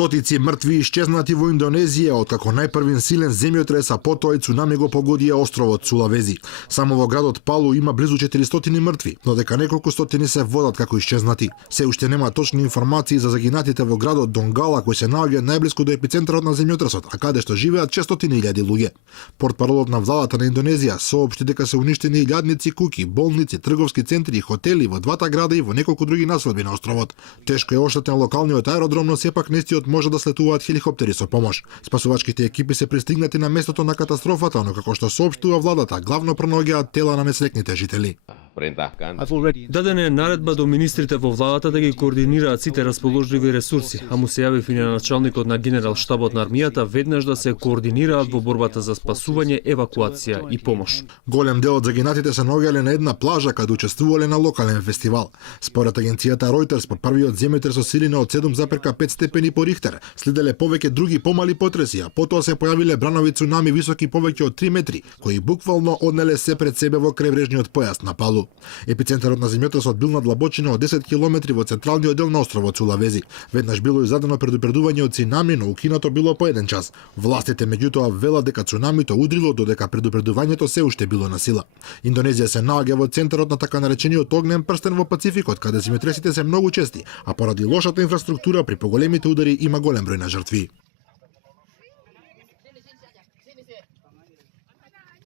Стотици мртви и исчезнати во Индонезија, откако најпрвин силен земјотрес, а потоа и цунами го погодија островот Сулавези. Само во градот Палу има близу 400 мртви, но дека неколку стотини се водат како исчезнати. Се уште нема точни информации за загинатите во градот Донгала, кој се наоѓа најблиску до епицентарот на земјотресот, а каде што живеат 600.000 луѓе. Портпаролот на владата на Индонезија соопшти дека се уништени илјадници куќи, болници, трговски центри и хотели во двата града и во неколку други населби на островот. Тешко е оштетен локалниот аеродром, но сепак нестиот може да слетуваат хеликоптери со помош. Спасувачките екипи се пристигнати на местото на катастрофата, но како што соопштува владата, главно пронаоѓаат тела на несрекните жители. Дадена е наредба до министрите во владата да ги координираат сите расположливи ресурси, а му се јави и началникот на генерал штабот на армијата веднаш да се координираат во борбата за спасување, евакуација и помош. Голем дел од загинатите се наоѓале на една плажа каде учествувале на локален фестивал. Според агенцијата Reuters, по првиот земјотрес со силина од 7,5 степени по Рихтер, следеле повеќе други помали потреси, а потоа се појавиле бранови цунами високи повеќе од 3 метри, кои буквално однеле се пред себе во крајбрежниот појас на Палу. Епицентарот на земјотресот бил на длабочина од 10 километри во централниот дел на островот Сулавези. Веднаш било издадено предупредување од цунами, но укинато било по 1 час. Властите меѓутоа велат дека цунамито удрило додека предупредувањето се уште било на сила. Индонезија се наоѓа во центарот на така наречениот огнен прстен во Пацификот, каде земјотресите се многу чести, а поради лошата инфраструктура при поголемите удари има голем број на жртви.